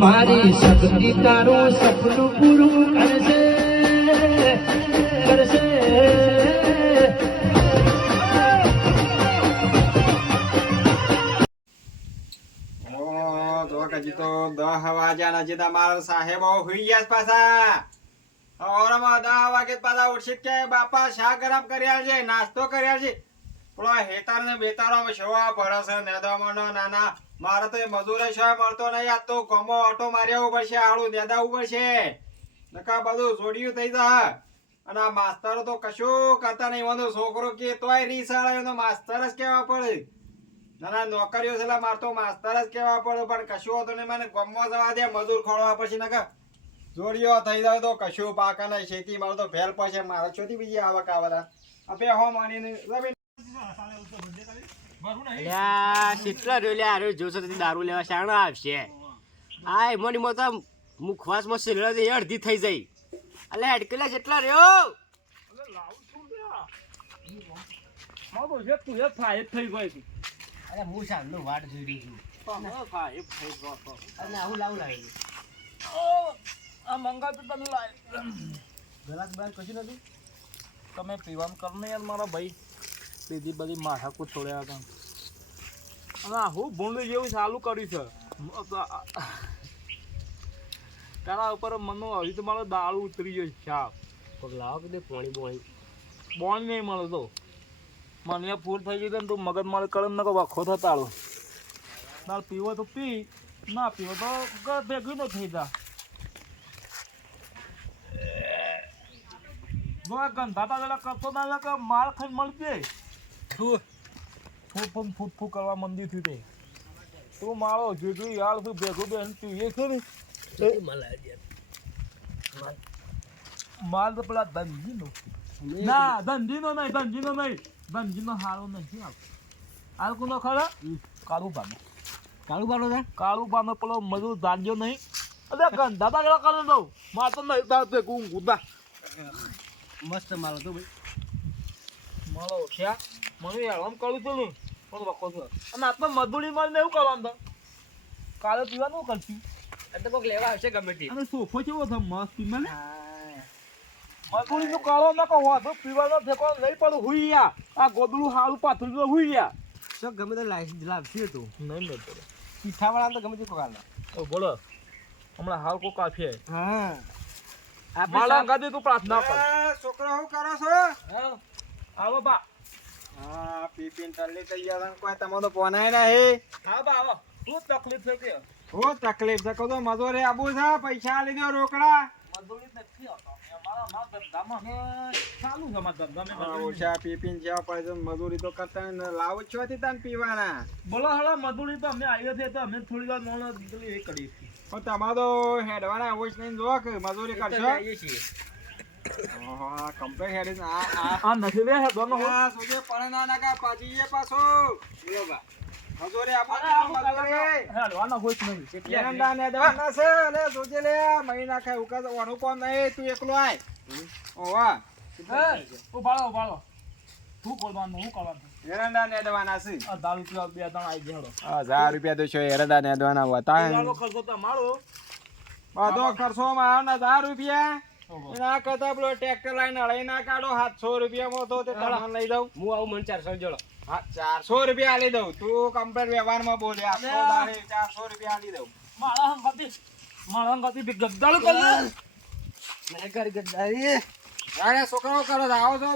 મારી શક્તિ તારું સપનું પૂરું કરશે કરશે. પાછા. ઓરમાં દહ વાગે પાછા ઉઠશે કે બાપા શા ગરમ કર્યા છે, નાસ્તો કર્યા છે? પેલો હેતાર ને બેતારો શોવા પડે છે, નેદામાં નાના મારે તો એ મજૂરે શોય મળતો નહીં આ તો ગમો ઓટો માર્યા પડશે આડું નેદાવું પડશે નકા બધું જોડિયું થઈ જા અને આ માસ્તરો તો કશું કરતા નહીં. વાંધો છોકરો કે તોય રીસાળે એનો માસ્તર જ કહેવા પડે. નાના નોકરીઓ છે મારે તો માસ્તર જ કહેવા પડે, પણ કશું હતું નહીં. મને ગમો જવા દે, મજૂર ખોળવા પછી નકા જોડિયો થઈ જાય તો કશું પાકા નહીં. ખેતી મારું તો ભેલ પડશે. મારે છોતી બીજી આવક આવતા આપે હો માની જમીન અલ્યા કેટલા રહ્યો લ્યા અરે જોશો તો દારૂ લેવા શાણા આવશે. આ એમાંની માં તો મુખવાસમાં સિલડા તો અડધી થઈ જાય. અલ્યા હેડકેલા જેટલા રહ્યો. અરે હું સાંજનો વાટ જોઈ રહી છું. અને આવું લાવું લાવી ગલાસ બલાસ કશું નથી? તમે પીવાનું કરો ને યાર મારા ભાઈ. બીજી બધી માથાકૂટ છોડ્યા હતા. અને આખું હું ભૂંડી જેવું ચાલુ કર્યું છે. તારા ઉપર મનનો હજી તો મારો દાળું ઉતરી ગયો સાપ લાવો કે પાણી બોણી. બોન નહીં મળે તો. મને ફૂલ થઈ ગઈ ને તું મગજ મારે કરે ને વખો થતાળો તાર પીવો તો પી ના પીવો તો ભેગું તો થઈ જા. જો આ ગંધાતા જરા કરતો ના એટલે કે ખાઈ ફૂટ ફૂટ ફૂ ફૂ ફૂ કરવા મંદી થયું તે. તું મારો જેટલું યાર તું ભેગું બેન તું એ છે ને? માલ તો પેલા ધનજીનો ના ધનજીનો નહીં ધનજીનો નહીં. ધનજીનો હારો નથી આવતો હાલ કોનો ખરો? કાળું પાનો ને પાડો છે? કાળું પાનો પેલો મજૂર જાગ્યો નહીં. અરે ગંધા તા જરા કરે દઉં માર તો નહીં તાર તે કું ગુદા મસ્ત મારો તો ભાઈ. મારો ઓછ્યા મને હેરાન કરું છું ને. પણ વખો છું. અને આપણે મજૂરી માં એવું કરવાનું તો? કાલે પીવાનું કરશું? અને તો કોક લેવા આવશે ગમે તે. અને સોફો કેવો છે? મસ્ત મને. મજૂરી નું કાળો ના કહો. તો પીવાનો ઠેકો નહીં પડું હુઈ ગયા. આ ગોદડું હારું પાથરું હુઈ ગયા. તો ગમે તે લાવી લાવશે તું. નહીં પડે પીઠાવાળા તો ગમે તે કોકાલ ઓ બોલો. હમણાં હાલ કો કાફી હા. માલા ગાદી તું પ્રાર્થના કર. છોકરા હું કરો છો? આવો બા. હા પી પીને થઈ ગયા કોઈ તમે તો પોનાય નહીં. હા બા આવો. શું તકલીફ છે કે? હું તકલીફ છે? કહું તો મજૂરી આબુ છે પૈસા આલી દો રોકડા. મજૂરી નથી આવતો અમારા મારા ધંધામાં ચાલુ છે અમારા ધંધામાં. ઓછા પી પીને પડે મજૂરી તો કરતા લાવો છો તને પીવાના. બોલો હળો મજૂરી તો અમે આવ્યો છે તો અમે થોડી વાર એ કરી પણ તમારો હેડવાના હોય નહીં જો મજૂરી કરશો. કમ્પ્લેટ હેડી આ આ આ નથી રે હેડવાનો હો. આ સોજે પડે ના નાખા પાછી જઈએ પાછો. મજૂરી આપો અરે આવું મજૂરી હેડવાનો નહીં. એરંડા ને દેવાના છે અને સોજે લે મહિના ખાય ઉકા ઓનું કોમ નહીં તું એકલો આય. ઓવા કરવાનું એરંડા ને દેવાના છે. આ રૂપિયા બે ત્રણ આવી ગયો હજાર રૂપિયા તો છે એરંડા ને દેવાના હતા ખર્ચો તમારો બધો ખર્ચો મારો હજાર રૂપિયા. એના કરતા પેલો ટ્રેક્ટર લઈને અડાઈ ના કાઢો સાતસો રૂપિયામાં તો તે તળાવ. લઈ દઉં હું આવું મને ચારસો જોડો. હા ચારસો રૂપિયા આલી દઉં. તું કમ્પ્લેટ વ્યવહારમાં બોલે આખો ચારસો રૂપિયા આલી દઉં. મારા હંગાતી મારા હંગાતી બી ગદ્દાળ કરી મેં કરી ગદ્દારી અરે છોકરાઓ કરો આવો છો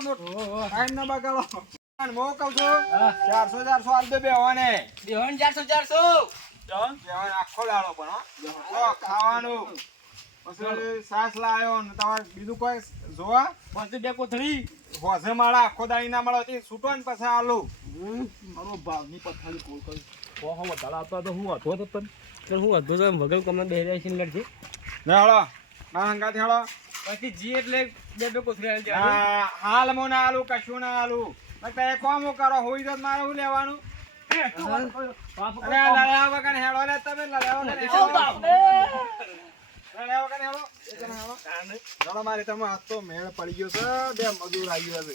ટાઈમ ના બગાડો. પણ કહું છું ચારસો ચારસો આલી દે બેવાને દેવન ચારસો ચારસો. બેવાને આખો દાડો પણ ખાવાનું. પછી સાસ લાયો ને તમારે બીજું કોઈ જોવા? પછી બે કોથળી. હોશે માળા આખો દાડી ના મળે. તે છૂટો ને પછી આલું. મારો ભાવની પથારી કોલ કરી. હો હો વધારે આપતા તો હું હતો તો તને? પણ હું અધો તો વગર કમને બે રહ્યા છે લડશે ને હળો મારા હંગાથી હળો. પછી જી એટલે બે બે કોથળી આવી આ હાલ મો ના આલું કશું ના આલુ. એ કોમ કરો હોય તો મારે શું લેવાનું? અરે લડાવા વગર હેડો ને તમે લડ્યા મારે તમે હાથ તો મેળ પડી ગયો છે બે મજૂર આવી ગયો છે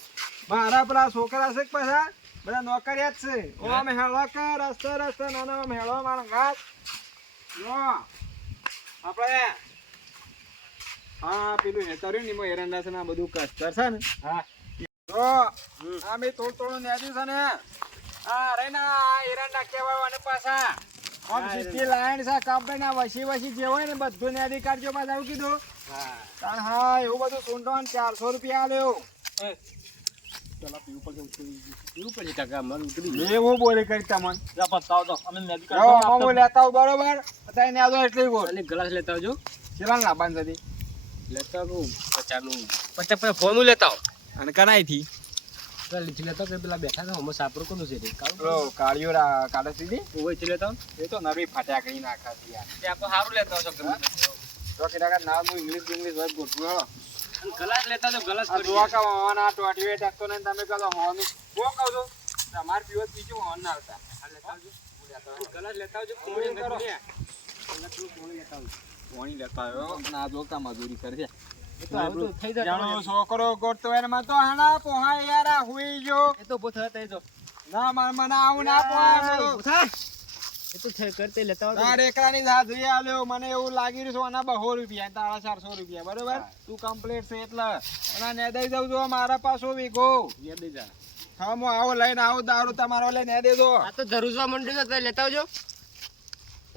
મારા પેલા છોકરા છે પાછા બધા નોકરિયા જ છે ઓ અમે કે રસ્તે રસ્તે નાના મારા આપણે હા પેલું હેતર્યું ને એમાં એરંડા છે ને? આ બધું કસ્તર છે ને હા. તો આ મેં થોડું થોડું નેદ્યું છે ને? રે ના એરંડા કહેવાય અને પાછા. આમ સીધી લાઈન છે કાપડે ના વસી વસી જે હોય ને બધું નેદી કાઢજો પાછા આવું કીધું. હા. હા એવું બધું સૂંટવાનું ચારસો રૂપિયા આલ્યો. એવું પડે કાકા મારું ઉતરી. એવું બોલે કરી તમને જા બતાવો તો અમે મેદી જો લેતા આવું બરોબર અત્યારે નેદો એટલે બોલ. અને ગ્લાસ લેતા આવજો. ચેલા લાબાન હતી લેતા આવું. પચાસનું પચાસ પચાસ ફોનું લેતા આવ. અને કનાઈથી. પેલા લીધી લેતા કે પેલા બેઠા હતા હમણાં સાપરો કોનું છે? તે કાળું કાળિયો કાળો સીધી ઓયથી લેતા એ તો નવી ફાટ્યા કરી નાખા છે યાર તે આપણે સારું લેતા આવશો તમે તો. કે ના હું ઇંગ્લિશ ઇંગ્લિશ વાત ગોઠવું અને ગ્લાસ લેતા આવજો ગ્લાસ જોવા કા હોવાના ટોટીઓ એ ટાકતો ને તમે કહો હોવાનું. હું કહું છું? તમાર પીવો બીજું હોન ના આવતા. આ લેતા આવજો. હું. ગ્લાસ લેતા આવજો પોણી કરો. ગ્લાસ લેતા આવજો પોણી લેતા આવ્યો આ જોતા મજૂરી કરશે છોકરો એને તો હાના પોહા યાર હુઈ ગયો. એ તો ના મને મને આવું ના પોહાય એ તો થઈ કરતે લેતા તાર જોઈ આલ્યો. મને એવું લાગી રહ્યું છે આના બહો રૂપિયા તારા ચારસો રૂપિયા. બરોબર? તું કમ્પ્લીટ છે એટલે. અને ને દઈ દઉં જો મારા પાછો વીઘો. યાદ દઈ જા. હા હું આવો લઈને આવો દારૂ તમારો લઈને દેજો. આ તો ધરુજવા મંડી તો લેતા આવજો.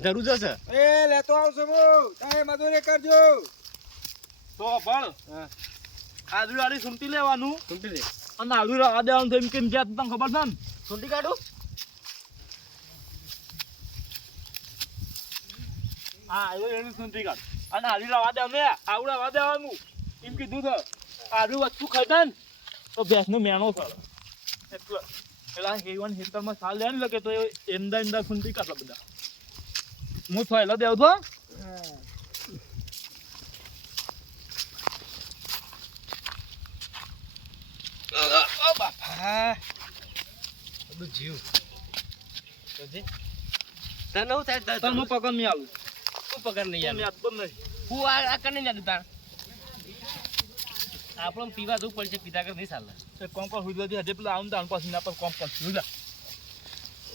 ધરુજો છે. એ લેતો આવશું હું. મજૂરી કરજો. તો પણ. આદુ આડી સુંટી લેવાનું. સુંટી લે અને આદુ રવા દેવાનું એમ કેમ ગયા તમને ખબર છે ને? સુંટી કાઢું? હા એની કાઢ. અને આદુ રવા દે અમે આવું રવા દેવાનું. એમ કીધું છે. આદુ વસ્તુ ખાતા ને. તો ભેંસનો મેણો છે. એટલું પેલા હેવન હેતરમાં સાલ લે ને લગે તો એ એંદા એંદા સુમતી કાઢલા બધા. હું થયેલો દેવ તો બધું જીવ. તો જે તને હું થાય તને હું નહીં આવું તું પગાર નહીં હું આ આ યાદ તાર. આપણને પીવા જવું પડશે પીતા કર નહીં ચાલે. એ કોમ કોમ દે હજે પેલા આવું તાણ પછી ના પર કોમ કોમ હુઈ જા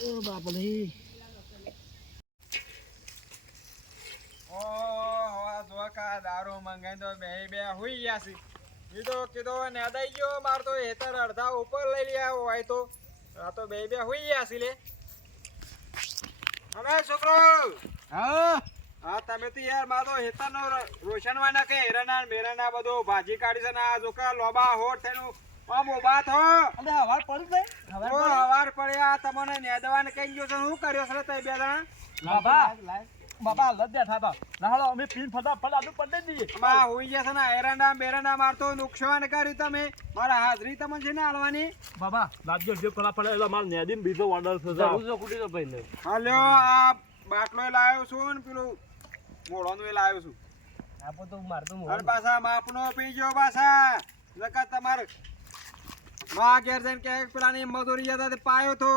ઓ બાપ રે ઓહો આ જો કા દારૂ મંગાઈ તો બે બે હુઈ ગયા છે. કીધો કીધો ને ગયો માર તો હેતર અડધા ઉપર લઈ લે હોય તો આ તો બે બે હોઈ ગયા છે લે હવે છોકરો હા? હા તમે તો યાર મારો હેતરનો રોશન વાના કે હેરાના ને મેરાના બધું ભાજી કાઢી છે ને આ જોકા લોબા હોટ થઈને આમ ઊભા થો. અલે હવાર પડી ગઈ? હવાર પડ્યા તમને નેદવાને કઈ ગયો છે શું કર્યો છે તે બે જણા? બાબા બાબા હાલત બેઠા હતા નાહળો અમે પીન ફટાફટ આદુ પડી દઈએ બા હોઈ જશે ને એરંડા બેરંડા મારતો નુકસાન કર્યું તમે મારા હાજરી તમને છે ને હાલવાની બાબા લાગજો જે ફટાફટ એટલે મારે નેદીન બીજો ઓર્ડર છે જાઓ. ધરુજો કુટી તો ભાઈ હાલ્યો આ બાટલો લાવ્યો છું ને પેલું મોળોનું એ લાવ્યો છું આપો તો મારતો મોળ પાછા માપનો પીજો પાછા નકર તમારે માં ઘેર જઈને કે પેલાની મજૂરી જતા પાયો તો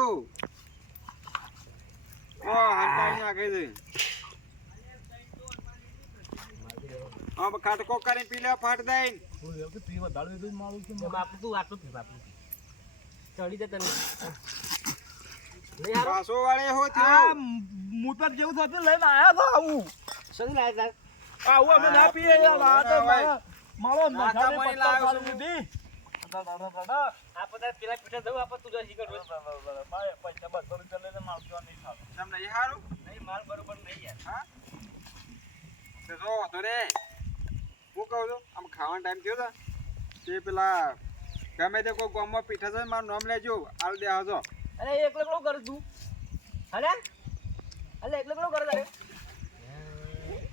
ઓ હા નાખે છે હવે ખાટકો કરીને પી લે ફાટ દઈને. હું એવું કે તું વધારે લીધું જ મારું કે બાપુ તું આટલું પી બાપુ? ચડી દે તને પાછો વાળે હો આ થયો જેવું થતું લઈને આયા તો આવું. સદ લાય આવું અમે ના પીએ યાર આ તો મારો- પાણી પત્તા લાવ્યો દીધી. દાદા, દાદા, દાદા. આ બધા પેલા પીઠા જવું આપો તું જા શીખર મારે પૈસા બસો રૂપિયા લઈને મારજો નહીં થાતું. તમને એ હારું? નહીં માલ બરોબર નહીં યાર. હા? તો જો વાંધો રે હું કહું છું આમ ખાવાનો ટાઈમ થયો છે. તે પેલા ગમે તે કોઈ ગામમાં પીઠા છે મારું નામ લેજો. આલ દે આવજો અરે એકલો એકલો કર તું અરે અરે એકલો એકલો કર તારે.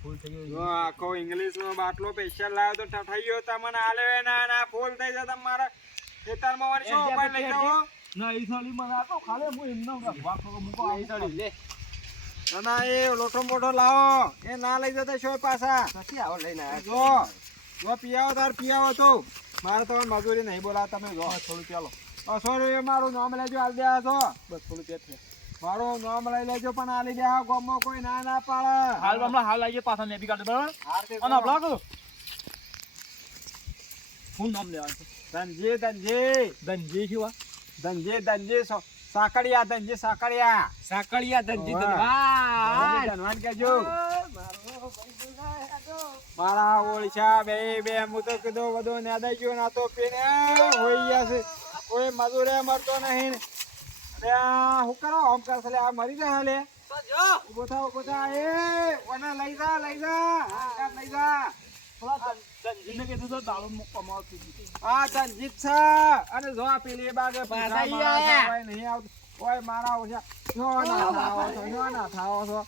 ફૂલ થઈ જો આખો ઇંગ્લિશ નો બાટલો સ્પેશિયલ લાવ્યો તો ઠઠાઈયો તમને આલે ના ના ફૂલ થઈ જતા મારા ખેતરમાં વાળી શું ઉપાય લઈ જાઓ. ના ઈ સાલી મને આપો. ખાલે હું એમને રાખવા કરો મૂકો. આવું લે. ના ના એ લોટો મોટો લાવો. એ ના લઈ જતા છો પાછા. નથી આવો લઈને જો જો પિયાવો તાર પિયાવો તો. મારે તો મજૂરી નહીં બોલા તમે જો. થોડું ચાલો. બસો રૂપિયા મારું નામ લેજો હાલ દે છો. બસ થોડું કે છે. મારું નામ લઈ લેજો પણ આલી દે ગોમો કોઈ ના ના પાડે. હાલ હમણાં હાલ આવીએ પાછા નેબી કાઢે બરાબર? અને આપણા હું શું નામ લેવાનું ધનજી ધનજી. ધનજી શું આ? ધનજી ધનજી સો- સાકડિયા ધનજી સાકડિયા સાકળિયા ધનજી ધનવાન. કેજો મારા ઓળછા બે બે હું તો કીધું બધું નેદાઈ ગયું ના તો પીને હોઈ ગયા છે. કોઈ મજૂરે મરતો નહીં અરે શું કરો? આમ કરશે આ મરી જાય લે. ઊભો થા ઊભો થા એ ઓને લઈ જા લઈ જા. લઈ જા. આ તનજીત છે. અને જો આ પેલી બાગે પાછા નહીં આવતું. ઓય મારા ઓછા. જો ના થાવો છો જો ના થાવો છો.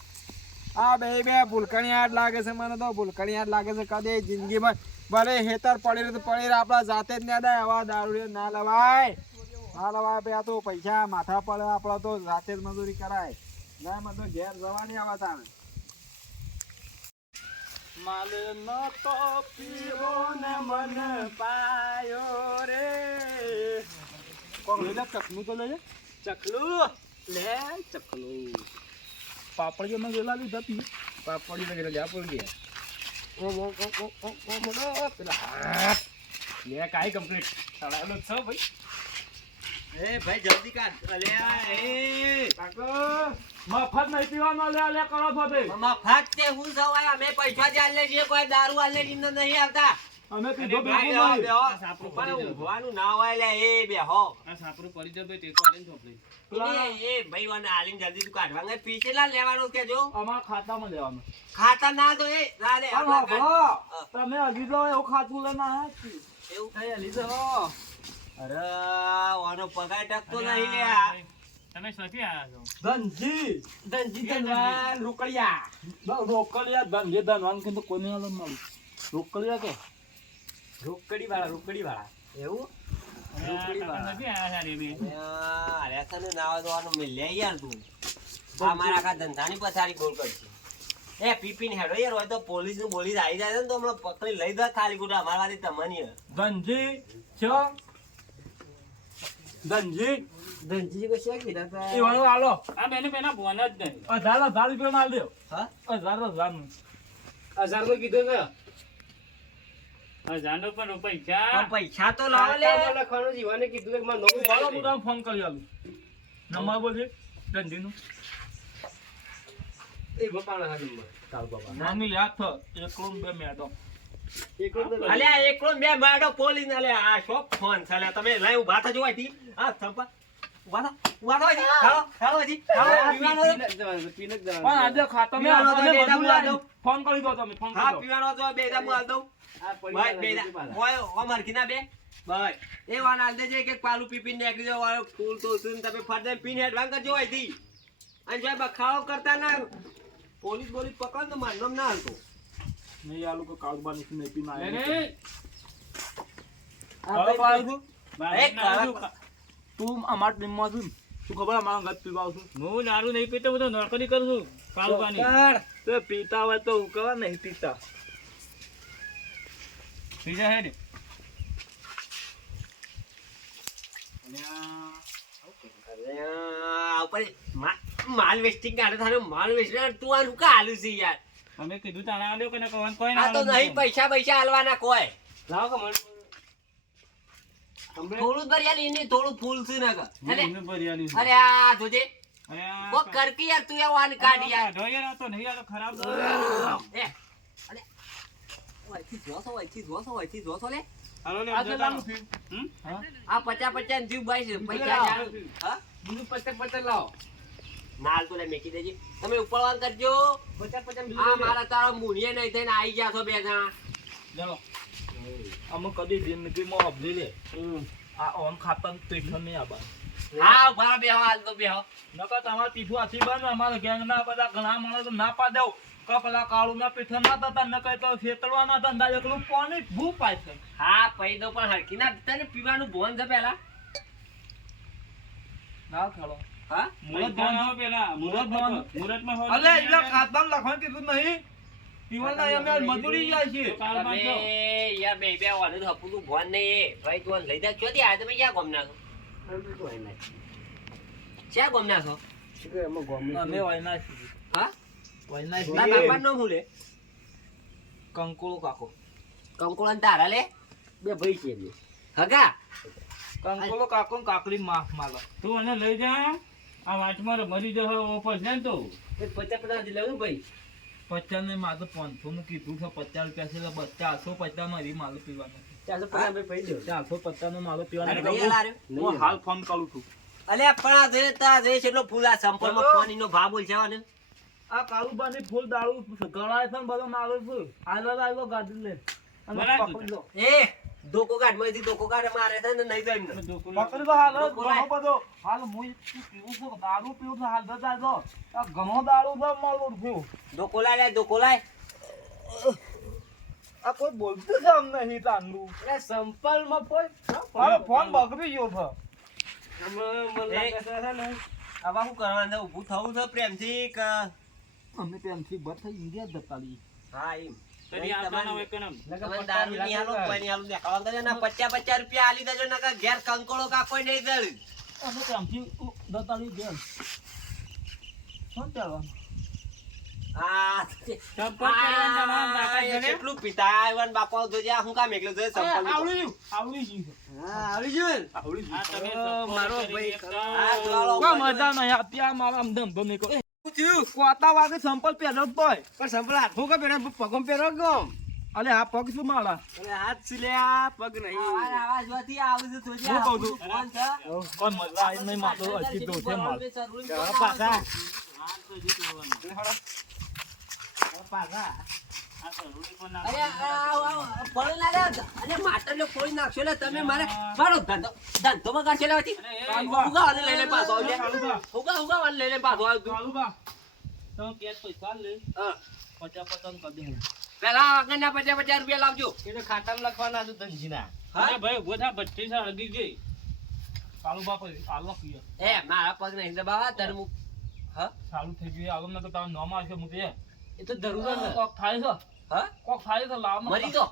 આ બે બે ભૂલકણિયાટ લાગે છે મને તો ભૂલકણિયાટ લાગે છે કદે જિંદગીમાં. ભલે હેતર પડી તો પડી આપણા જાતે જ ના દે આવા દારૂ ના લવાય. ના લવાય બે આ તો પૈસા માથા પડે આપણા તો જાતે જ મજૂરી કરાય. ના મને તો ઘેર જવાની આવા તાણે માલ નતો પીવો ને મન પાયો રે કોણ લઈ લે ચકલું તો લઈ લે ચકલું લે ચકલું પાપડીઓ મેં વેલા લીધા પી પાપડી રહ્યા પૂરી ઓમ ઓ ઓ ઓ ઓ ઓ ઓમ પેલા લે કાઈ કમ્પ્લીટ જ છે ભાઈ એ ભાઈ જલ્દી કાઢ. અલે એ. કાકો મફત નહીં પીવાનો લે લે કરો છો મફત તે હું સવાય અમે પૈસા જ આલે છે કોઈ દારૂ આલે છે ને નહીં આવતા. અમે પીધો ભાઈ બેહો, નહીં. પણ ઊંઘવાનું ના હોય લે એ બેહો. પેલા એ એ ભાઈ વાને આલીને જલ્દી તું કાઢવા. ને પીછેલા લેવાનું કેજો અમારા ખાતામાં લેવાનું. ખાતા ના તો એ. ના લે તમે હજી તો એવું ખાતું જ થઈ લીધો અરે આનો પગાર ટકતો નહીં લે આ. ધનજી ધનજી ધનવાન રોકડિયા. બ- રોકડિયા ધનજી ધનવાન કે તો કોને આલો મળ્યું. રોકડિયા કે? રોકડી વાળા રોકડી વાળા એવું રોકડી વાળા અરે તને નાવા દવાનું મેં લે યાર તું. આ મારા આખા ધંધાની પથારી ગોળ કરશે એ પીપીને હેડો યાર હોય તો પોલીસનું બોલી આવી જાય ને તો હમણાં પકડી લઈ દે ખાલી ગુટા અમારા વાળી તમને ધનજી છે ધનજી? ધનજી કો શેક કીધા એ વાળો આલો આ બેને પેલા બોન જ નહીં હજાર હજાર રૂપિયા માલ દો હા? હજાર હજારનું હજાર તો કીધું હજાર નો પણ પૈસા પૈસા તો લાવો લે. લખવાનું જીવાને કીધું કે મારે નવું ચાલો હું તમને ફોન કરી આલું. નંબર બોલજે ધનજી નું એ ગોપાલ હા નંબર. તાર બાબા નાની યાદ થ. એકલો બે મેડમ. અલ્યા એકલો ને માડો પોલીસ ને આ શોપ ફોન છે તમે લઈ ઊભા થજો અહીંથી આ થંપા ઊભા ઊભા થા અહીંથી ખાઓ ખાઓ અહીંથી ખાઓ પીવાનો છે? પણ આજે ખાતા મેં પીવાનો તો આપણને ડેટા બધું મુઆ દઉં. ફોન કરી દો તમે ફોન હા પીવાનો તો બે દામ આલ દઉં. ભાઈ બે ઓય ઓ મરઘીના બે. ભાઈ એ વાન આલ દેજે કે પાલું પીપીને નીકળી જાવ વાળો. ફૂલ તો સુન તમે ફરદે પીને હેડવાન કરજો અને જો કરતા ના પોલીસ બોલીસ પકડ તો મારનો ના હાલતો. નહીં आलू કે काल નથી નહીં પીને લે આવ્યો. રે. હવે પાડું છું. એ કાળા તું અમારા ટીમમાં છું. શું ખબર અમારા ઘર પીવા આવશું હું દારૂ નહીં પીતો હું તો નોકરી કરું છું કાળુબાની તો પીતા હોય તો હું કહેવાય નહીં પીતા બીજા હે ને અરે આ ઉપર મા- માલ વેસ્ટિંગ કાઢે થારે માલ વેસ્ટિંગ તું આ શું કા હાલું છે યાર અમે કીધું તારા આલ્યો કે નકર કોઈ ના આ તો નહીં પૈસા પૈસા આલવાના કોઈ. લાવ કે થોડું જ ભરી આલી, એની થોડું ફૂલ છે ને કા અરે, મને ભરિયાલી અરે આ જોજે ઓ કરકી યાર તું એવું આને કાઢ યાર. કાઢો યાર, તો નહીં આ તો ખરાબ એ અરે ઓયથી જોસો ઓયથી જોશો ઓયથી જોશો લે? આ પચાસ પચાસ જીવ બાઈ છે. પૈસા. હા બીજું પચાસ પચાસ લાવો. નાલ તો મેકી દેજે. તમે ઉપરવાન કરજો. આ મારા તારો મુનિયે નહીં થઈને આવી ગયા છો બે જણા. ચલો અમે કદી જિંદગીમાં અભલી લે. આ ઓમ ખાતા પીઠો નહીં આબા હા ઊભા બેહો હાલ તો બેહો. નકર તમારે પીઠું આથી બંધ અમારા ગેંગના બધા ઘણા માણસો ના પા દેવ કે પેલા કાળું ના પીઠો ના થતા નકર તો ખેતરવાના ધંધા એકલું પાણી ભૂ પાય છે. હા પૈ દો પણ હરકી ના તને પીવાનું ભોન છે પેલા ના ખેલો. કંકુળો કાકો. કંકોળા તારા લે? બે ભાઈ છે હગા? કંકુળો કાકો કાકડી માફ માલો તું એને લઈ જા. આ વાંચમાં મરી જશે ઓફર છે ને તો. પચાસ પચાસ લેવું ભાઈ. પચાસ ને મારે તો પાંચસો નું કીધું છે પચાસ રૂપિયા છે બસ ચારસો પચાસમાં એ માલો પીવાનો. ચારસો પચાસ પણ ચારસો પચાસ નો માલો પીવાનો. હું હાલ ફોન કરું છું. અલે પણ આ જોઈએ તા જોઈએ છે એટલો ફૂલ આ સંપલમાં પાણીનો ભાવ બોલ છે ને આ કાળુબાની ફૂલ દાળુ ગળાય છે ને બધો મારો છું આલો આવ્યો ગાડી લે અને પકડી લો. એ ધોકો કાઢમાંથી ધોકો કાઢ મારે છે ને નહીં તો એમને. પકડી દો હાલ ઘણો બધો. હાલ હું પીવું છું? દારૂ પીવું છું? હાલ જતા જો આ ઘણો દારૂ છે મારું છું ધોકો લાય લાય લાય. આ કોઈ બોલતું છે અમને નહીં તાંડું? સંપલમાં કોઈ મારો ફોન બગડી ગયો છે. આવા શું કરવાનું ઊભું થવું છે પ્રેમથી કે અમે ત્યાંથી બસ થઈ હા એમ. કેટલું પિતા આવ્યા બાપા જોજે હું કામ એકલો જોયે આવડી આવડી આવડી મારો ભાઈ મજા નહીં આપ્યા મારા ધંધો નહીં કરો. કોતા વાગે સંપલ પહેરો પણ સંપલ હાથું કે પહેરો? પગમ પહેરો ગમ? અલે આ પગ શું મારા અરે હાથ સિલ્યા પગ આવાજ આવાજ હોતી આવું છે જોજે હું કહું છું. ફોન છે? કોઈ મજા આવી નહીં માતો હજી તો છે માલ પાછા. હાથ તો જીતું હોવાનું. લાવજો એટલે ખાતા લખવાના હતું ભાઈ ઊભો થા, છે, અડગી ગઈ. કાલુબા પછી આલો કીએ એ મારા પગ નહીં દબાવા તને હું થઈ ગયું આલો ને તો તારું નામ એ તો જરૂર થાય છે હા? કોક થાય તો લાવ મરી તો.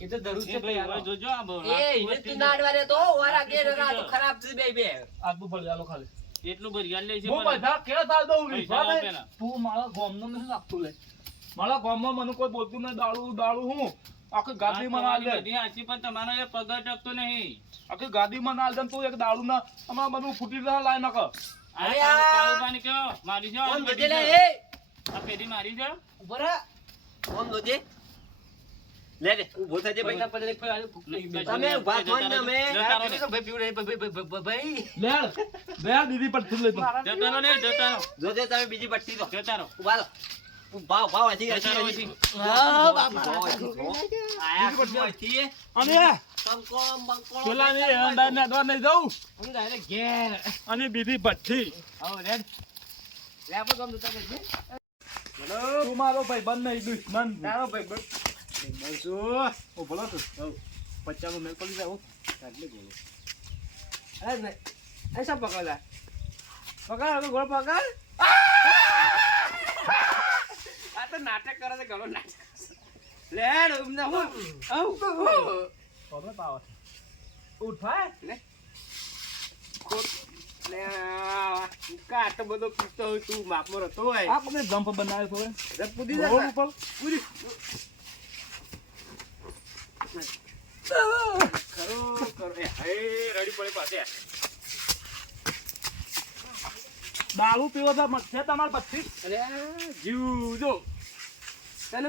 એ તો ધરું છે ભાઈ, હવે જોજો આ બહુ એ એને તું ના તો ઓરા કે રગા તો ખરાબ છે બે બે. આગું પડે જાલો ખાલી. એટલું ભરિયાલ લે છે હું બધા કે તાર દઉં. આપેલા. તું મારા ગામનો નથી લાગતું લે. મારા ગામમાં મને કોઈ બોલતું નહીં. દાળું દાળું હું. આખી ગાદી માં ના લે બધી પણ તમારો એ પગ ટકતો નહીં. આખી ગાદી માં ના લે તું એક દાળું ના હમણાં બધું ફૂટી રહ્યા લાય નક આ અરે કાળુ- કાળુબાની કયો? મારી જો કોણ આ જોજે પેઢી લે એ આ પેઢી મારી છે? ઊભો રહે. કોણ જોજે લે લે ઊભો થજે ભાઈ તમે ઊભા થો ને અમે. જતા રહો ને. ભાઈ પીવડે ભાઈ ભાઈ ભાઈ ભાઈ લે લે દીદી પર તું લે તું જતા રહો ને, જતા જોજે તમે બીજી પટ્ટી તો. ઊભા રહો. હા બાપા. આયા અને બીજી ભઠ્ઠી તો તું મારો ભાઈ બંધ નહીં દુશ્મન. તારો ભાઈ બનશું ઓ ભલો તું. પચાસ મેલ પડી જાવ એટલે બોલો અરે નહીં. એ સબ પકડલા પકડ હવે ગોળ પકડ? આ તો નાટક કરે છે ઘણો નાટક લે એમને હું. આવ તમે પાવ ઉઠાય લે. આ કા આટલો બધો પીતો હોય તું માપમાં રહેતો હોય. આ કોને જમ્પ બનાવ્યો તો રદ પૂરી રોડ ઉપર? પૂરી. કરો કરો. એ હે રડી પડી પાસે. દારૂ પીવો તો છે તમારે પછી? અરે જીવ જો. તને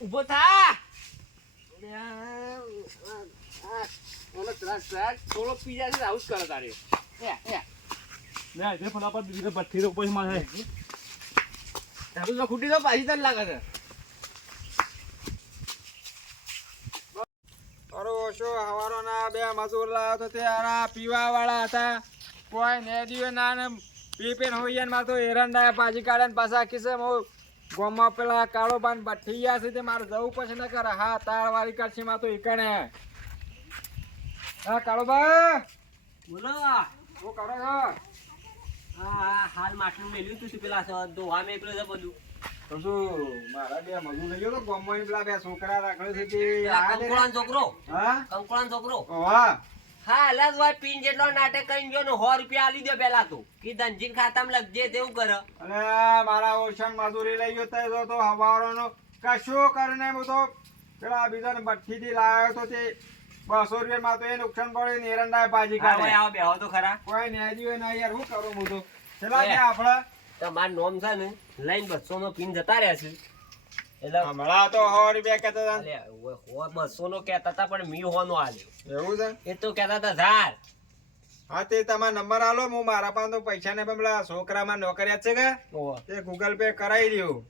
ઊભો થા. અરે ઓલો ત્રાસ ત્રાસ થોડો પી જાય છે આવું જ કરે તારે. એ એ ફટાફટ બીજી ભઠ્ઠી તો પછી મારે તારું તો ખૂટી તો પાછી તને લાગે છે. અરે ઓછો હવારોના બે મજૂર લાવ્યો તો તે આરા પીવા વાળા હતા. કોઈ નેદીઓ ના ને પી પીને હોઈએ મારે તો એરંડા પાછી કાઢે પાછા કિસ્સે હું ગોમાં પેલા કાળો પાન બઠી ગયા છે તે મારે જવું પછી ન કરે હા તાર વાળી કાઢશે માં તો ઈકણે. હા કાળો બા બોલો. હું કરો છો. હા હાલ માટલું મેલ્યું તું શું પેલા દોહા મેં પેલું છે બધું. તો શું મારા બે મજૂર લઈ ગયો તો ગોમાં પેલા બે છોકરા રાખે છે તે. પેલા આ દે ને. કંકોળાનો છોકરો? હા? કંકોળાનો છોકરો? વાહ હા. એટલે ભાઈ પીન જેટલો નાટક કરીને ગયો ને સો રૂપિયા આલી દો પેલા તો. કે ધનજીન ખાતામાં લખજે તેવું કરે. અને મારા ઓછાન મજૂરી લઈ ગયો તો તો હવારોનો કશો કરીને હું તો પેલા બીજાને ભઠ્ઠીથી લાવ્યો તો તે બસો રૂપિયામાં તો એ નુકસાન પડે ને એરંડા ભાજી કાઢે. આવો બેહો તો ખરા. કોઈ ન્યાય દીવે ના યાર હું કરું હું તો? પેલા કે આપડે તમારું નોમ છે ને લઈને બસો નો પીન જતા રહ્યા છે. એટલે હમણાં તો સો રૂપિયા કહેતા હતા. બસો નો કહેતા હતા પણ મી હોનો આલ્યો. એવું છે? એ તો કહેતા હતા ધાર હા તે તમારો નંબર આલો હું મારા પાસે તો પૈસા ને પણ પેલા છોકરામાં નોકરિયાત છે કે. તે ગૂગલ પે કરાવી દઉં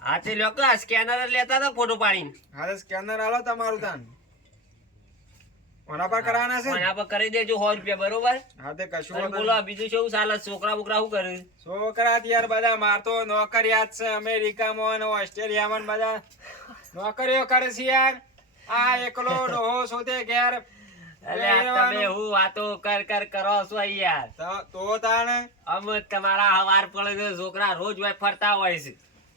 હા તે લ્યો સ્કેનર લેતા હતા ફોટો પાડીને. હા સ્કેનર આલો તમારું તાન. કોના પર કરાવવાના છે? એના પર કરી દેજો 100 રૂપિયા બરોબર? હા તે કશું બોલો બીજું શું ચાલે છોકરા બોકરા શું કરે? છોકરા ત્યાર બધા માર તો નોકરિયાત છે અમેરિકામાં અને ઓસ્ટ્રેલિયામાં બધા. નોકરીઓ કરે છે યાર. આ એકલો ડોહો શોધે ઘેર. અલે તમે હું વાતો કર કર કરો છો યાર તો- તાણે. અમ તમારા હવાર પડે છે છોકરા રોજ હોય ફરતા હોય છે.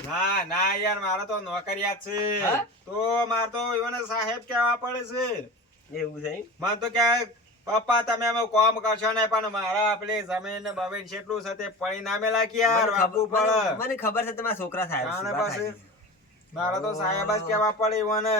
ના ના યાર મારે તો નોકરિયાત છે. તો માર તો એવાને સાહેબ કહેવા પડે છે. એવું છે મન મને તો કે પપ્પા તમે અમે કોમ કરશો ને પણ મારા પેલી જમીન બમીન કેટલું છે તે પરિણામે લાગી યાર બાપુ મને- પડે. મને ખબર છે તમારા છોકરા સાહેબ. મારે તો સાહેબ જ કહેવા પડે ઈવોને.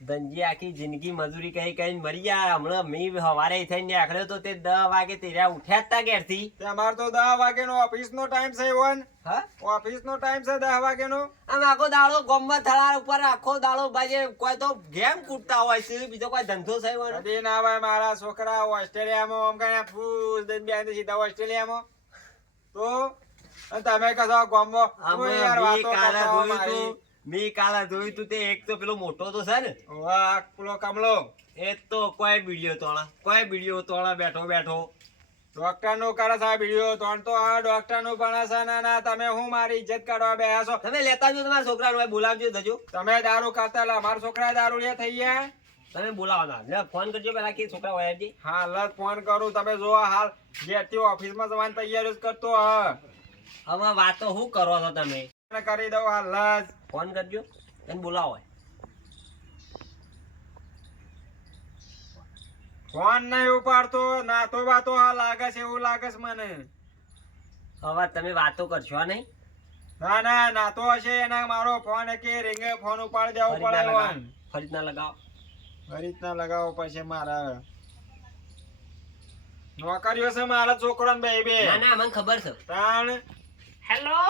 ધનજી આખી જિંદગી મજૂરી કઈ કઈ મરી ગયા. હમણાં મી હવારે થઈને આખડ્યો તો તે દસ વાગે તેર્યા ઉઠ્યા હતા ઘેરથી અમાર તો દસ નો ઓફિસ નો ટાઈમ છે ઈવોન. હા? ઓફિસ નો ટાઈમ છે દસ નો આમ આખો દાડો ગોમમાં થળા ઉપર આખો દાડો બાજે કોઈ તો ગેમ કૂટતા હોય છે બીજો કોઈ ધંધો છે એવાનો? કદી ના આવે મારા છોકરા ઓસ્ટ્રેલિયામાં આમ કઈ ફૂસ દઈને બેસીને સીધા ઓસ્ટ્રેલિયામાં. તો? તમે કહો ગોમમાં. અમે કાલે જોયું મી કાલે જોયું તું તે એક તો પેલો મોટો તો છે ને. વાહ પેલો કમલો. એ તો કોઈ બીડીઓ તોળા કોઈ બીડીઓ તોળા બેઠો બેઠો. ડોક્ટર નો કરે છે વીડિયો તોણ તો આ ડોક્ટરનું ભણે છે ના ના તમે હું મારી ઇજ્જત કાઢવા બેહ્યા છો? તમે લેતા જો તમારા છોકરા નું બોલાવજો જજો તમે દારૂ ખાતા લા મારા છોકરા દારૂડિયા થઈ ગયા? તમે બોલાવના. લે ફોન કરજો પેલા કે છોકરા હોય આવજે. હાલ જ ફોન કરું તમે જો હાલ. ઘેરથી ઓફિસમાં જવાની તૈયારી જ કરતો હ હવે વાતો શું કરો છો તમે? કરી દઉં હાલ જ ફોન કરજો એને બોલાવો. ફોન નહીં ઉપાડતો નાતો વાતો હા લાગે છે એવું લાગે છે મને. હવે તમે વાતો કરશો નહીં? ના ના નાતો હશે એના મારો ફોન કે રીંગે ફોન ઉપાડી દેવો પડે ફરી ના. લગાવો. ફરી ના લગાવો પછી મારા. નોકરીઓ છે મારા છોકરા બે બે. ના ના મને ખબર છે. તાણ. હેલો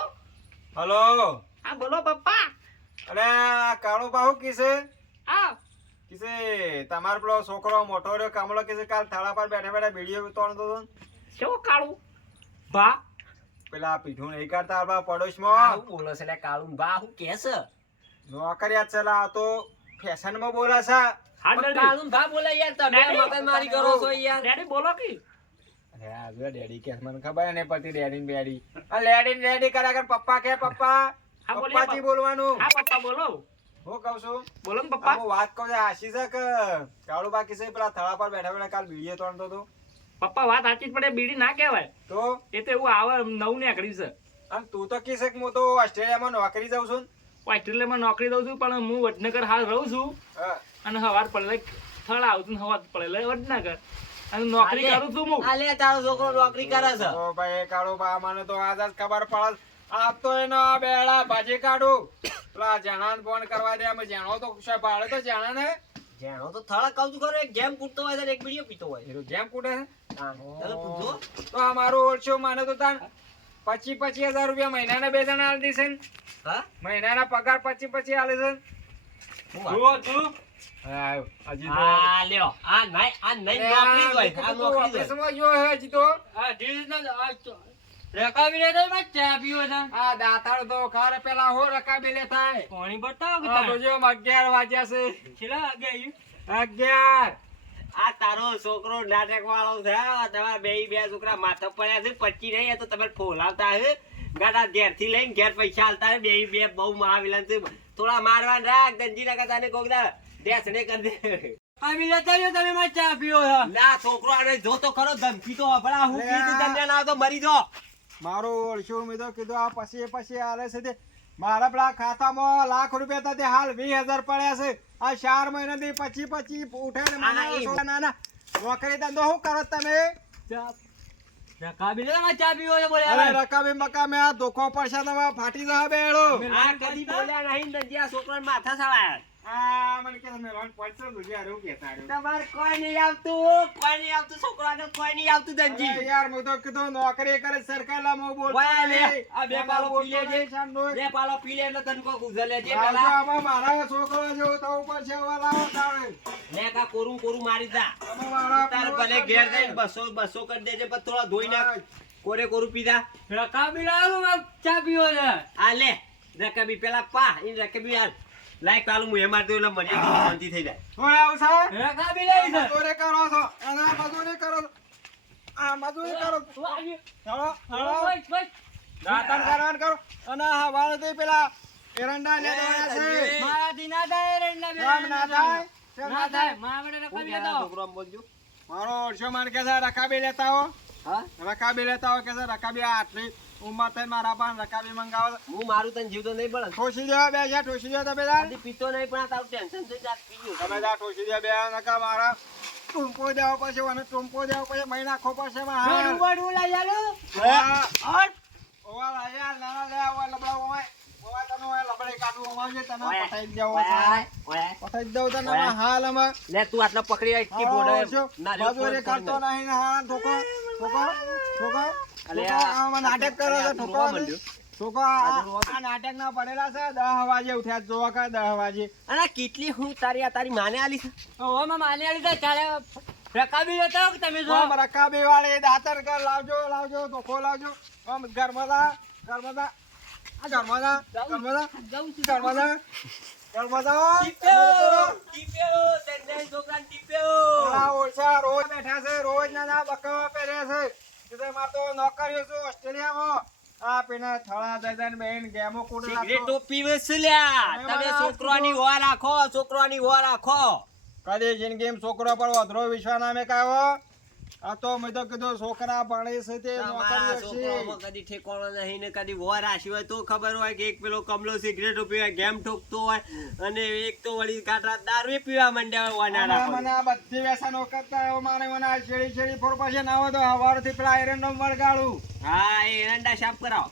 હલો હા બોલો પપ્પા. અને કાળો બાહુ કિસે? હા. કિસે તમારો પેલો છોકરો મોટો રહ્યો કમળો કિસે કાલ થાળા પર બેઠા બેઠા વીડિયો તોડતો હતો શું કાળું? બા. પેલા પીઠું નહીં કરતા આપણા પડોશમાં? બોલો છે કાળું. બા શું કે છે નોકરિયાત છે લા, તો ફેશનમાં બોલે છે. હા પણ ડેડી. કાળું બા બોલે યાર તમે મગજમારી કરો છો યાર. ડેડી બોલો કે. અરે આ જો ડેડી કે મને ખબર પડતી ડેડી ને બેડી લેડી ડેડી કર્યા કર પપ્પા કે પપ્પા? હા, પપ્પાજી બોલવાનું. હા પપ્પા બોલો. હું કહું છું બોલો ને પપ્પા. હું વાત કહું છું આશી છે કે કાળુ બાકી છે? પેલા થળા પર બેઠા બેઠા કાલ બીડીએ તોડતો હતો પપ્પા વાત સાચી જ પડે બીડી ના કહેવાય. તો? એ તો એવું આવે નવું નીકળ્યું છે. આમ તું તો કીશે કે હું તો ઓસ્ટ્રેલિયામાં નોકરી જાઉં છું ઓસ્ટ્રેલિયામાં નોકરી દઉં છું પણ હું વડનગર હાલ રહું છું. અને હવાર પડે થળ આવતું ને હવાર પડે વડનગર. અને નોકરી કરું છું હું. આ તારો છોકરો નોકરી કરે છે. તો ભાઈ કાળો બા મને તો આજ ખબર પડે. આપ તો એનો આ બેડા ભાજી કાઢું. પેલા જણાને ફોન કરવા દે અમે જણો તો શું ભાડે તો જાણે ને. જેનો તો થળા કહું છું ખરો એક ગેમ કૂટતો હોય એક બીડીઓ પીતો હોય. એનો ગેમ કૂટે છે? તો આ મારું ઓળખ્યો મને તો તાન પચી પચી હજાર રૂપિયા મહિનાના બે જણા આલી દેશે હા? મહિનાના પગાર પચી પચી આલે છે? જુઓ તું. હજી તો. હોય આ દાતાળ તો ખારે પેલા હો રકાબી લે થાય. આ તો જો અગિયાર વાગ્યા છે. અગિયાર. આ તારો છોકરો નાટક વાળો છે તમારા બે બે છોકરા માથા પડ્યા છે પચી નહીં તો તમે ફોલાવતા હે. ગાડા ઘેરથી લઈને ઘેર પૈસા આલતા બે બે બહુ મહાવિલન છે. થોડા મારવા રાખ ગંજી ના કરતા ને કોક દા. દેસડે કર દે ના છોકરો આને જો તો ખરો ધમકી તો હભળા હું કીધું તમને ના તો મરી જો મારું મેં તો કીધું આ પછી પછી આલે છે તે. મારા પેલા ખાતામાં લાખ રૂપિયા હતા તે હાલ વીસ હજાર પડ્યા છે. આ ચાર મહિનાથી પછી પછી ઉઠે ને ના ના નોકરી ધંધો શું કરો તમે? અરે રકાબી મકામે આ ધોકો પડશે ફાટી જવા બેડો. આ કદી બોલ્યા નહીં દંજી આ માથા સળાયા. આ મને કે તમે લોન યાર. કોઈ નહીં આવતું કોઈ નહીં આવતું છોકરાને કોઈ નહીં આવતું ધનજી. યાર હું તો કીધું નોકરી કરે સરકારી લામાં બોલતો વાહ, આ બે પાલો પી લેજે. નહીં, બે પાલો પી લે એટલે તને કોક ઉઝલે છે પેલા. આમાં મારા છોકરો લાવો તારે. લે કા કોરું કોરું મારી જા. આમાં તાર પીવો ભલે ઘેર જઈને બસો બસો કરી દેજે પણ થોડા ધોઈ નાખ. કોરે કોરું પીધા આ લે રકબી પેલા પા ઈ રકબી હાલ. લાઈક તાલુ હું એ મારતો એટલે મને શાંતિ થઈ જાય થોડે આવશે? તોરે કરો છો અને મજૂરી કરો છો. આ મજૂરી કરો છો. ચાલો, ચાલો. દાંતણ કરવાન કરો. અને આ હવારેથી પેલા એરંડા ને દોડ્યા છે. કેમ ના થાય? કેમ ના થાય? હું ક્યારે છોકરો આમ બોલજો મારો ઓરશો મને કે રકાબી લેતા હો હા રકાબી લેતા હો કે છે રકાબી આ આટલી ઉંમર થઈ મારા પાસે રકાબી મંગાવો હું મારું તને જીવતો નહીં પડે ઠોસી દેવા બે છે ઠોસી દેવા તમે તાર. પીતો નહીં પણ આ તારું ટેન્શન થઈ જાય પીજો તમે તાર ઠોસી દેવા બે નકા મારા ટુંપો દેવો પડશે અને ટુંપો દેવો પડશે મહિના નાખવો પડશે મારે. લાયા, નાના લાયા, ઓવા લબડા ઓવાય. ઓવા તમે ઓવા લબડે ઓય. જ જ નાટક કરે નાટક ના પડેલા છે દહ વાગે ઉઠ્યા જોવા કા દહ વાગે. અને કેટલી હું તારી આ તારી માને આલી છે? આમ રકાબી વાળી દાતર કર લાવજો લાવજો ધોકો લાવજો. આમ ગરમદા ગરમદા આ ગરમદા ગરમદા ગરમદા ગરમદા ટીપ્યો તને છોકરાને ટીપ્યો આ ઓછા રોજ બેઠા છે રોજ ના ના બકવા પહેરે છે. કીધું માર તો નોકરીઓ છું ઓસ્ટ્રેલિયામાં. આ પેલા થળા બેન ગેમો કુડ સિગરેટો પીવે છે લ્યા. તમે તમે છોકરાની વો રાખો છોકરાની વો રાખો. કદી જિંદગી છોકરો પર વધરો વિશ્વાસ નામે કાયો આ તો મેં તો કીધું છોકરા ભણે છે તે નોકરી છે કદી ઠેકોણો નહીં ને કદી વો રાશી હોય તો ખબર હોય કે એક પેલો કમલો સિગરેટો પીવે ગેમ ઠોકતો હોય અને એક તો વળી કાંટા દારૂ પીવા માંડ્યા હોય વાના મને આ બધી વ્યસનો કરતા હોય મને આ શેરી શેરી ફોર પાસે ના હોય તો હવારથી પેલા આયરન નો વળગાડું. હા એ એરંડા સાફ કરાવો.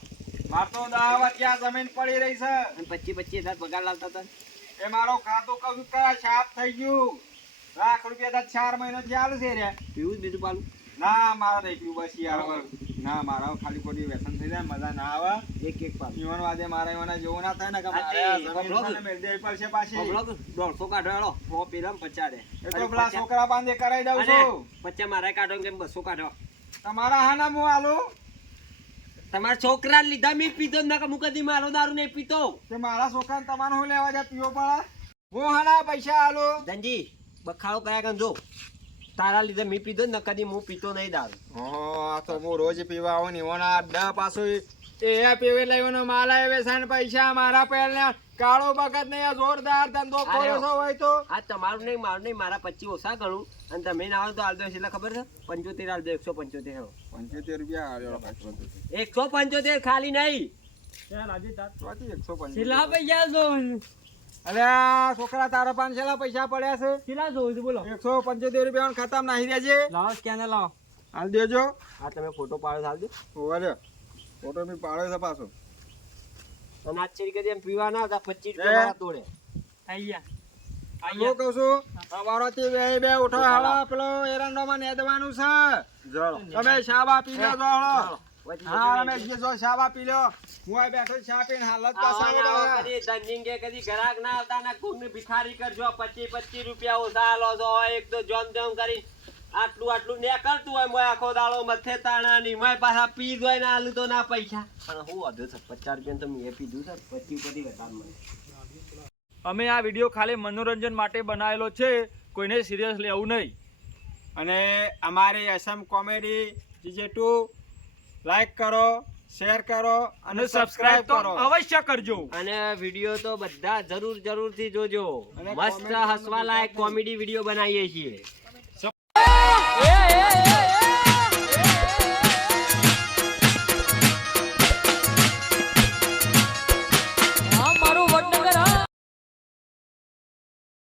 માર તો દાવા ત્યાં જમીન પડી રહી છે. પચી પચીસ હજાર પગાર લાવતા હતા. એ મારો ખાતું કશું છું સાફ થઈ ગયું. લાખ રૂપિયા તો ચાર મહિનો ચાલુ છે રે. પીવું બીજું પાલું? ના મારા નહીં પીવું બસ યાર ના મારા ખાલી ખોટી વ્યસન થઈ જાય મજા ના આવે. એક એક પાલ. જીવન વાદે મારા એવાના જેવું ના થાય ને કે મારે તે આ જમીન બબલો મને મેળ દેવી પડશે પાછી દોઢસો કાઢો હેડો. સો પેલા પચાસ દે પેલા છોકરા બાંધે કરાઈ દઉં છું. પચા મારે કાઢો કેમ બસો કાઢો? તમારા હાના હું આલું? તમારા છોકરા લીધા મેં પીધો ના કે મુકદી કદી મારો દારૂ નહીં પીતો. તે મારા છોકરા તમારો હું લેવા જા પીવો પડે હું હાના પૈસા આલું? ધનજી બખાડો કયા કર જો. તારા લીધે મી પીધો ને કદી હું પીતો નહીં દારૂ. આ તો હું રોજ પીવા આવું ને ઓના અડ્ડા પાછું એ પીવે લાવ્યો માલ આવે છે પૈસા મારા પહેલ કાળો બગત ને જોરદાર ધંધો. કર્યો છો હોય તો. આ તમારું નહીં મારું નહીં મારા પચીસ ઓછા ગણું અને તમે ના આવો તો આલ દો એટલે ખબર છે? પંચોતેર આલ દો એકસો પંચોતેર પંચોતેર રૂપિયા એકસો પંચોતેર ખાલી નહીં. એકસો પંચોતેર. અલે આ છોકરા તારા પાંચ છેલ્લા પૈસા પડ્યા છે. એકસો પંચોતેર રૂપિયા ખાતા નાખી દેજે. લાવો સ્કેનર લાવો. હાલ દેજો. હા તમે ફોટો પાડો હાલજો હાલ દો. હોવે રે. ફોટો મેં પાડ્યો છે પાછો. અને આજ કરી એમ પીવા ના હતા પચીસ. રૂપિયા મારા તોડે. હું કહું છું? અમારો થી બે બે ઉઠો હાલો પેલો એરંડોમાં નેદવાનું છે. તમે શાબા પી જો હા જો પી લો હું આ બેઠો ચા પીને હાલત ને આવા કદી ધનજીને કે કદી ગ્રાહક ના આવતા ને કોકને ભિખારી કરજો પચીસ પચીસ રૂપિયા ઓછા આલો છો એક તો જોમ જોમ કરી આટલું આટલું ને કરતું હોય મોય આખો દાળો મથે તાણા ની મોય પાછા પી જોય ને આલું તો ના પૈસા. પણ હું વધુ છે પચાસ રૂપિયા તો મેં પીધું છે પચીસ પછી વધારે મળે. અમે આ વીડિયો ખાલી મનોરંજન માટે બનાવેલો છે કોઈને સિરિયસ લેવું નહીં. અને અમારી SM comedy GJ two like કરો શેર કરો અને સબસ્ક્રાઇબ કરો. અવશ્ય કરજો. અને વીડિયો તો બધા જરૂર જરૂરથી જોજો. મસ્ત હસવા લાયક કોમેડી વીડિયો બનાવીએ છીએ.